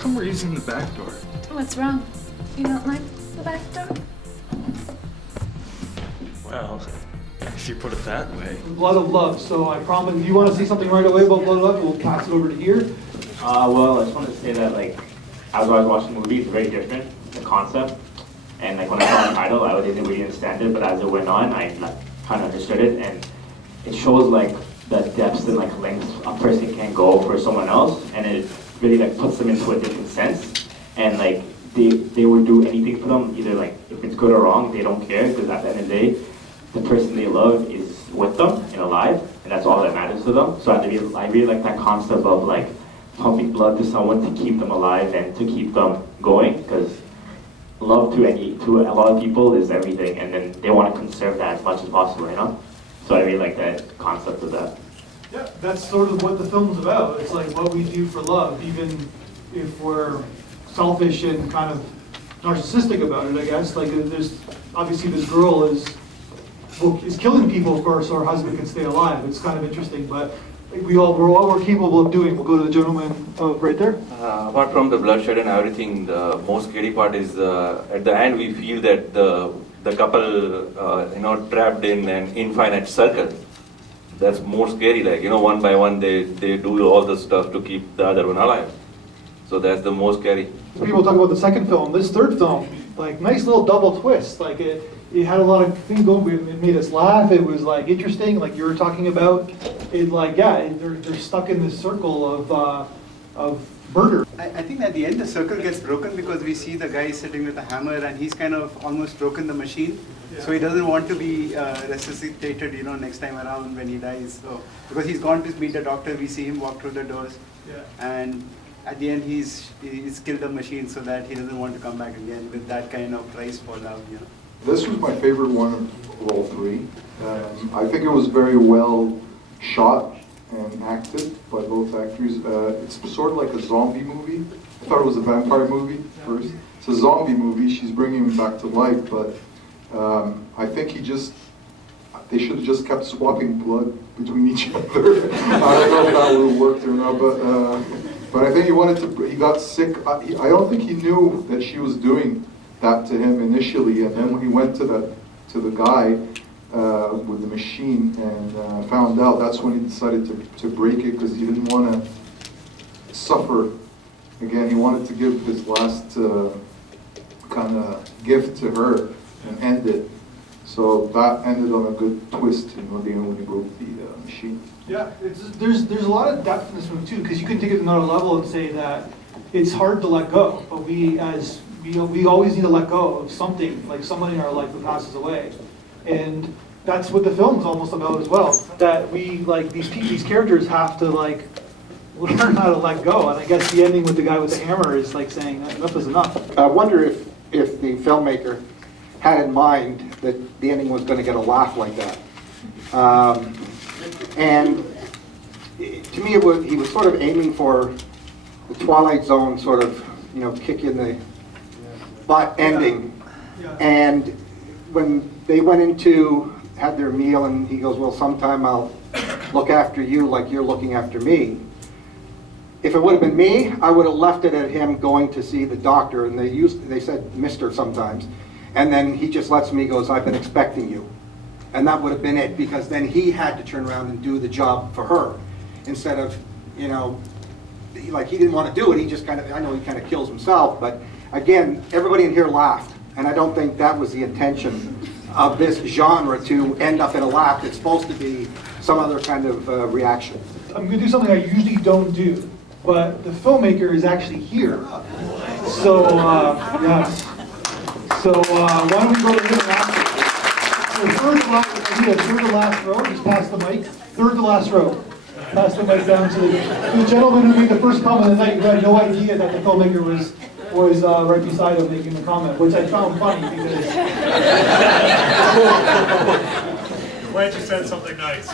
come we're using the back door? What's wrong? You don't like the back door? Well, if you put it that way. Blood of Love. So I promise, if you want to see something right away about Blood of Love, we'll pass it over to here. Well, I just wanted to say that, like, as I was watching the movie, it's very different, the concept. And, like, when I saw the title, I didn't really understand it, but as it went on, I kind of understood it. And it shows, like, the depths and, like, lengths a person can go for someone else. And it really, like, puts them into a different sense. And, like, they would do anything for them, either, like, if it's good or wrong, they don't care, because at the end of the day, the person they love is with them and alive, and that's all that matters to them. So I really like that concept of, like, pumping blood to someone to keep them alive and to keep them going, because love to a lot of people is everything, and then they want to conserve that as much as possible, you know? So I really like that concept of that. Yeah, that's sort of what the film's about. It's like what we do for love, even if we're selfish and kind of narcissistic about it, I guess. Like, there's obviously this girl is killing people, of course, so her husband can stay alive. It's kind of interesting, but we're all we're capable of doing. We'll go to the gentleman right there. Apart from the bloodshed and everything, the most scary part is at the end we feel that the couple trapped in an infinite circle. That's more scary. Like, one by one they do all the stuff to keep the other one alive. So that's the most scary. People talk about the second film. This third film, like, nice little double twist. Like, it had a lot of things going. It made us laugh. It was, like, interesting, like you were talking about. It, like, yeah, they're stuck in this circle of murder. I think at the end the circle gets broken because we see the guy sitting with a hammer and he's kind of almost broken the machine. Yeah. So he doesn't want to be resuscitated, next time around when he dies. So because he's gone to meet the doctor, we see him walk through the doors. Yeah. And at the end he's killed the machine so that he doesn't want to come back again with that kind of price for love. This was my favorite one of all three. I think it was very well shot and acted by both actors. It's sort of like a zombie movie. I thought it was a vampire movie first. It's a zombie movie. She's bringing him back to life, but I think they should have just kept swapping blood between each other. I don't know if that would have worked or not, but I think he got sick. I don't think he knew that she was doing that to him initially, and then when he went to the guy with the machine and found out, that's when he decided to break it, because he didn't want to suffer again. He wanted to give his last kind of gift to her and end it. So that ended on a good twist when he broke the machine. Yeah, there's a lot of depth in this movie too, because you can take it to another level and say that it's hard to let go, but we always need to let go of something, like someone in our life who passes away. And that's what the film's almost about as well. That we, like, these characters have to, like, learn how to let go. And I guess the ending with the guy with the hammer is like saying enough is enough. I wonder if the filmmaker had in mind that the ending was going to get a laugh like that. And to me, he was sort of aiming for the Twilight Zone sort of, kick in the butt ending. Yeah. And when they went had their meal, and he goes, well, sometime I'll look after you like you're looking after me. If it would have been me, I would have left it at him going to see the doctor, and they said Mr. sometimes, and then he just lets me, goes, I've been expecting you. And that would have been it, because then he had to turn around and do the job for her, instead of, like, he didn't want to do it, he just kind of, I know he kind of kills himself, but again, everybody in here laughed, and I don't think that was the intention of this genre, to end up in a laugh. It's supposed to be some other kind of reaction. I'm going to do something I usually don't do, but the filmmaker is actually here. So, yes. So, why don't we go to the last row? Third to last row, just pass the mic. Third to last row. Pass the mic down to the gentleman who made the first comment of the night, who had no idea that the filmmaker was right beside him making the comment, which I found funny because... Glad you said something nice.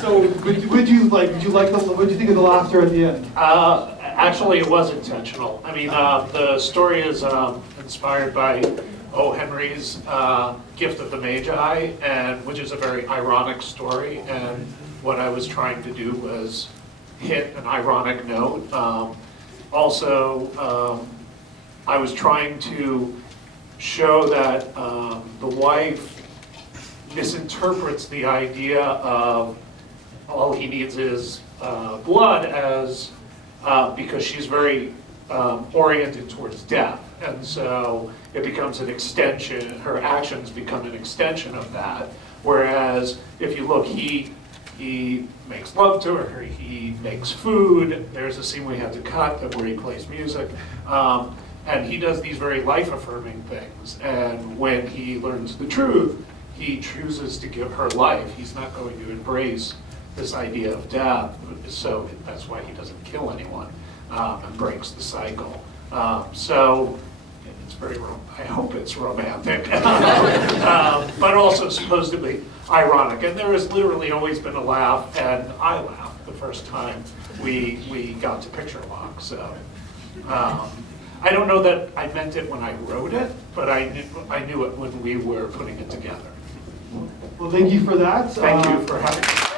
So, what did you think of the laughter at the end? Actually, it was intentional. I mean, the story is inspired by O. Henry's Gift of the Magi, which is a very ironic story, and what I was trying to do was hit an ironic note. Also, I was trying to show that the wife misinterprets the idea of all he needs is blood as because she's very oriented towards death, and so it becomes an extension. Her actions become an extension of that. Whereas if you look, he makes love to her, he makes food. There's a scene we had to cut where he plays music. And he does these very life-affirming things. And when he learns the truth, he chooses to give her life. He's not going to embrace this idea of death. So that's why he doesn't kill anyone and breaks the cycle. So it's very, I hope it's romantic, but also supposed to be ironic. And there has literally always been a laugh, and I laughed the first time we got to picture lock. So. I don't know that I meant it when I wrote it, but I knew it when we were putting it together. Well, thank you for that. Thank you for having me.